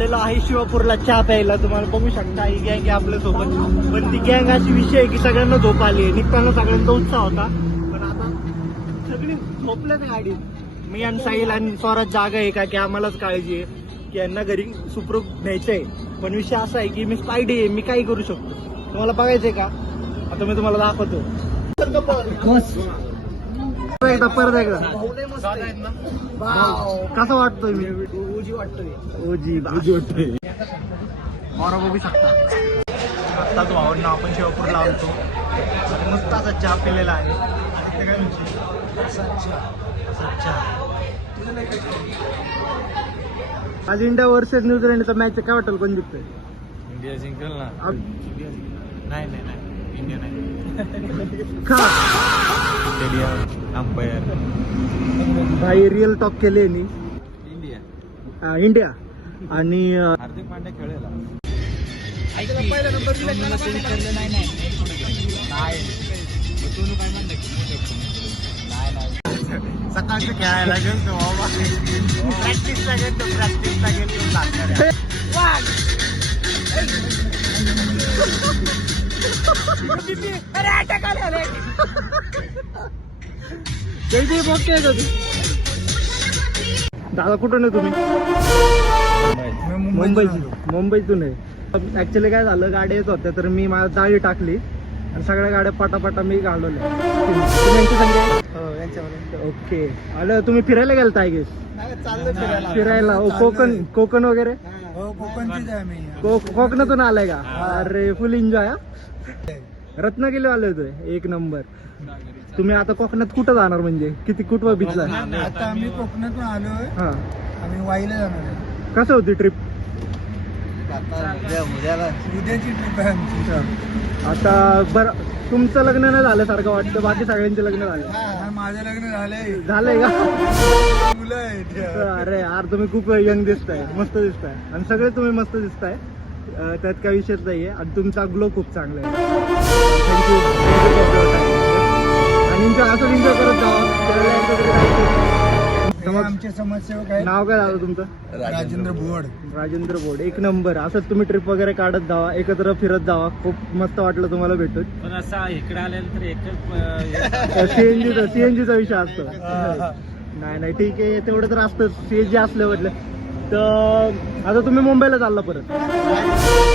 आलेलो आहे शिवापूरला चहा प्यायला. तुम्हाला बघू शकता ही गँग आहे आपल्या सोबत. पण ती गँग अशी विषय आहे की सगळ्यांना झोप आली आहे. निघताना सगळ्यांचा उत्साह होता, पण आता सगळी झोपल्यात गाडीत. मी आणि साहिल आणि स्वराज जागा आहे का की आम्हालाच काळजी आहे की यांना घरी सुखरूप न्यायचंय. पण विषय असा आहे की मी स्पायडी आहे, मी काही करू शकतो. तुम्हाला बघायचंय का? आता मी तुम्हाला दाखवतो. एकदा परत एकदा कसं वाटतोय? मी ओजी वाटतोय. मोरा बघू शकता. आत्ताच भावांना आपण शिवापूरला आलतो आणि मस्त असा चहा पिलेला आहे. आणि ते काय म्हणजे आज इंडिया वर्सेस न्यूझीलंडचा मॅच काय वाटेल? कोण जिंकतोय? इंडिया जिंकल ना. नाही इंडिया नाही. अंपायर भाई रिअल टॉप केले मी. इंडिया आणि हार्दिक पांड्या खेळेला. पहिला नंबर सकाळचं खेळायला गेलो बाबा. प्रॅक्टिसला गेलो. जयदीप ओके का तू? दादा कुठून आहे तुम्ही? मुंबईतून आहे. ऍक्च्युली काय झालं, गाड्या येत होत्या तर मी माझ्या दाळी टाकली आणि सगळ्या गाड्या पटापटा मी घालवल्या. यांची संख्या ओके. आलं तुम्ही फिरायला गेलता आय गेस? फिरायला कोकण वगैरे? कोकणातून आलाय का? अरे फुल एन्जॉय. रत्नागिरी आले होते. एक नंबर. तुम्ही आता कोकणात कुठं जाणार? म्हणजे किती कुठं बीचला? आता आम्ही कोकणातून आलोय. हा, आम्ही वाईला जाणार. कसं होती ट्रिप? उद्याची ट्रिप आहे आमची. आता बरं, तुमचं लग्न नाही झालं सारखं वाटतं, बाकी सगळ्यांचे लग्न झाले. माझं लग्न झालंय. झालंय का? मुलं आहेत. अरे यार तुम्ही खूप यंग दिसताय, मस्त दिसताय आणि सगळे तुम्ही मस्त दिसताय. त्यात काही विषयच नाहीये आणि तुमचा ग्लो खूप चांगला आहे. थँक्यू. आणि असं एन्जॉय करत जावा. आमचे समाजसेवक आहे. नाव काय झालं तुमचं? राजेंद्र बोड. एक नंबर. असंच तुम्ही ट्रिप वगैरे काढत जावा, एकत्र फिरत जावा. खूप मस्त वाटलं तुम्हाला भेटून. पण असा इकडे आल्यानंतर एकच सीएनजीचा विषय असतो. नाही ठीक आहे, तेवढं तर असतं. सीएनजी असलं म्हटलं तर. आता तुम्ही मुंबईला चालला परत?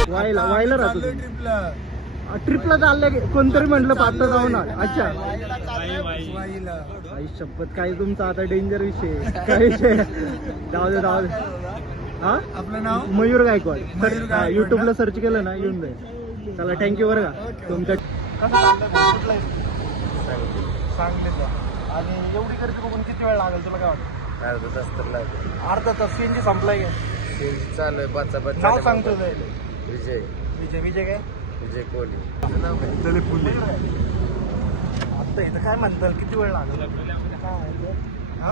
वाईला राहतो ट्रिपला चाललंय? कोणतरी म्हटलं पात्र जाऊन. अच्छा, आई शपथ. काय तुमचा आता डेंजर विषय काय विषय? जाऊ दे. हा, आपलं नाव मयूर गायकवाड. युट्यूबला सर्च केलं ना येऊन जाईल. चला थँक्यू बरं का तुमच्या. सांगलीचा. आणि एवढी गर्दी बघून किती वेळ लागेल तुला काय वाटतं? अर्धा तास तर लागेल. अर्धा तास. सीएनजी संपलाय का? चालू आहे. 5 नाव सांगतो जाईल. विजय काय? विजय कोहली. आता इथं काय म्हणताल किती वेळ लागेल? हा,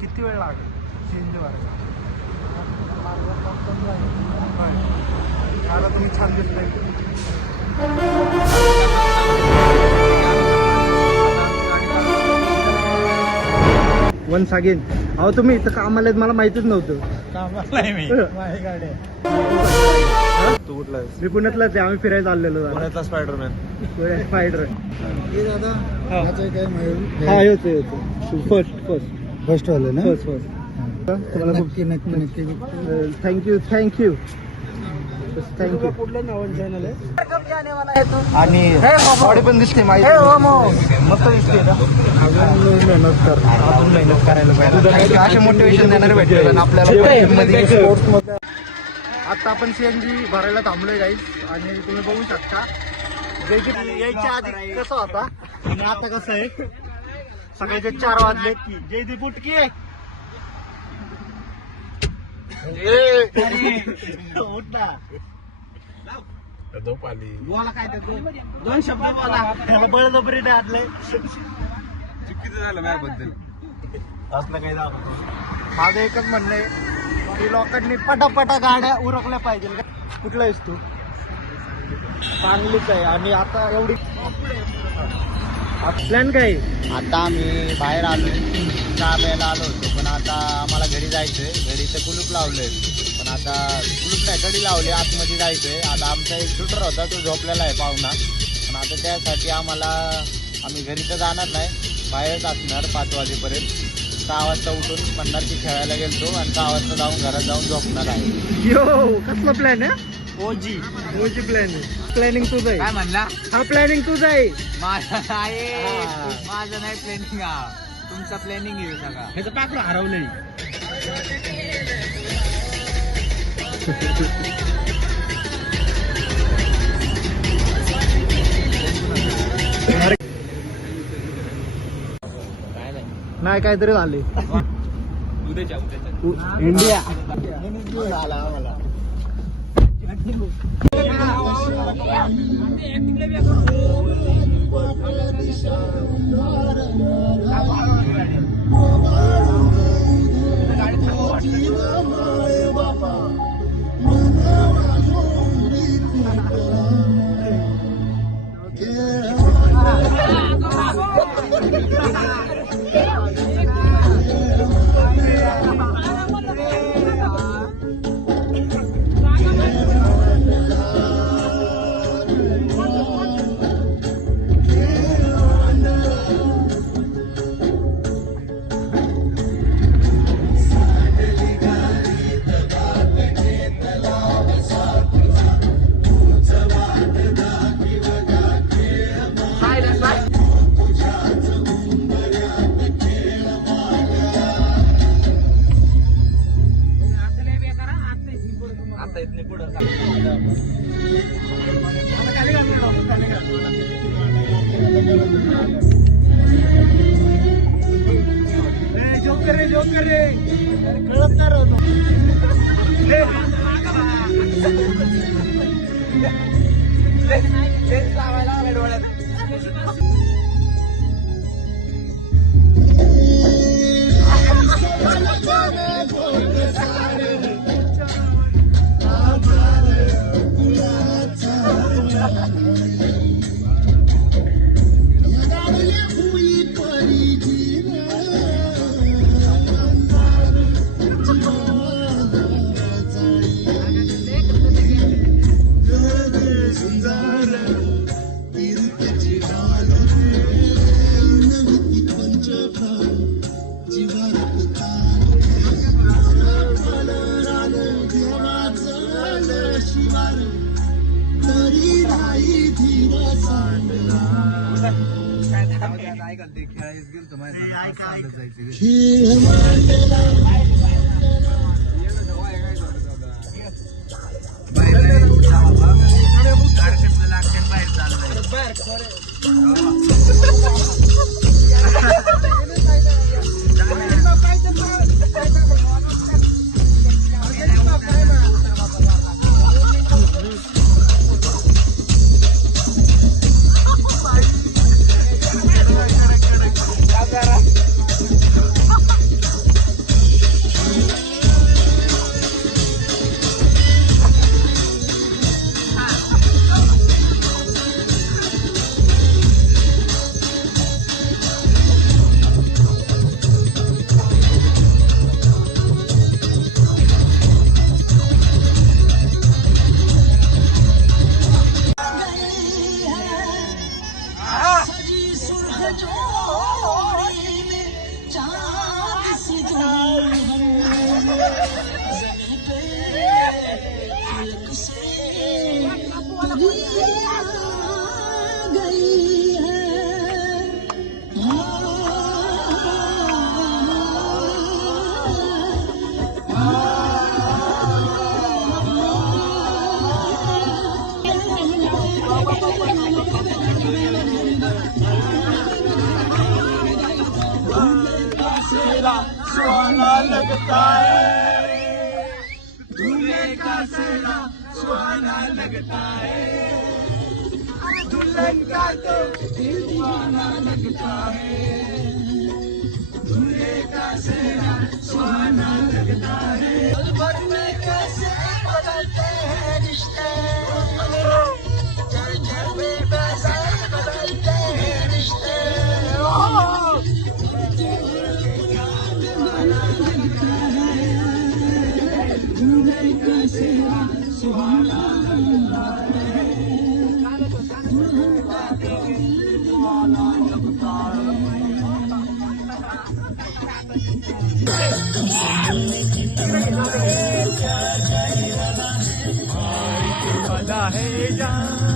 किती वेळ लागेल सीएनजी वाढायला? मला तुम्ही छान दिसताय. Once again. अहो तुम्ही इथं कामाला आहेत मला माहितीच नव्हतं. तू कुठला? मी पुण्यातलाच आहे. आम्ही फिरायला चाललेलो. पुण्यातला स्पायडरमॅन. स्पायडर. हे दादा ह्याचं काय मयूर? हा येतो. फर्स्ट वाले ना? फर्स्ट. तुम्हाला खूप नक्की थँक्यू. कुठल्या नावाने चॅनल आहे? आणि बॉडी पण दिसते माहिती. मस्त दिसते ना. अजून मेहनत करायला पाहिजे. असे मोटिवेशन देणारे भेटले आपल्याला. आता आपण सीएनजी भरायला थांबलोय गाईस आणि तुम्ही बघू शकता यायच्या आधी कसं होता आणि आता कसं आहे. सकाळचे 4 वाजले. जयदीप उठकी झोप आली. बोला काय ते 2 शब्द बोला. त्याला बळजबरी नाही आदलंय. चुकीचं झालं माझ्याबद्दल. असलं काही दाखवतो. माझं एकच म्हणणं आहे की लोकांनी पटापटा गाड्या उरकल्या पाहिजे. कुठला आहेस तू? चांगलीच आहे. आणि आता एवढी प्लॅन काय? आता आम्ही बाहेर आलो, चहा प्यायला आलो होतो, पण आता आम्हाला घरी जायचंय. घरी तर कुलूप लावलंय, पण आता कुलूप नाही, कडी लावली, आतमध्ये जायचंय. आता आमचा एक शूटर होता, तो झोपलेला आहे पाहुणा, पण आता त्यासाठी आम्ही घरी तर जाणार नाही, बाहेरच असणार 5 वाजेपर्यंत. 6 वाजता उठून म्हणणार की खेळायला गेलतो आणि 6 वाजता जाऊन घरात जाऊन झोपणार आहे. यो कसला प्लॅन आहे? ओजी प्लॅन आहे. प्लॅनिंग तुझं आहे? काय म्हणला? हा प्लॅनिंग तुझं आहे. माझं आहे, माझं नाही प्लॅनिंग, तुमचा प्लॅनिंग आहे सगळा. ह्याचं पाखरं हरवलंय. नाही काहीतरी झाले. इंडिया झाला आम्हाला. सुहाना लगता है, दूल्हे का सेहरा सुहाना लगता है, दुल्हन का तो दिल दीवाना लगता है, दूल्हे का सेहरा सुहाना लगता है। पल भर में कैसे बदलते हैं रिश्ते, चल चल में कैसे बदलते हैं रिश्ते। Oh! मिला है जान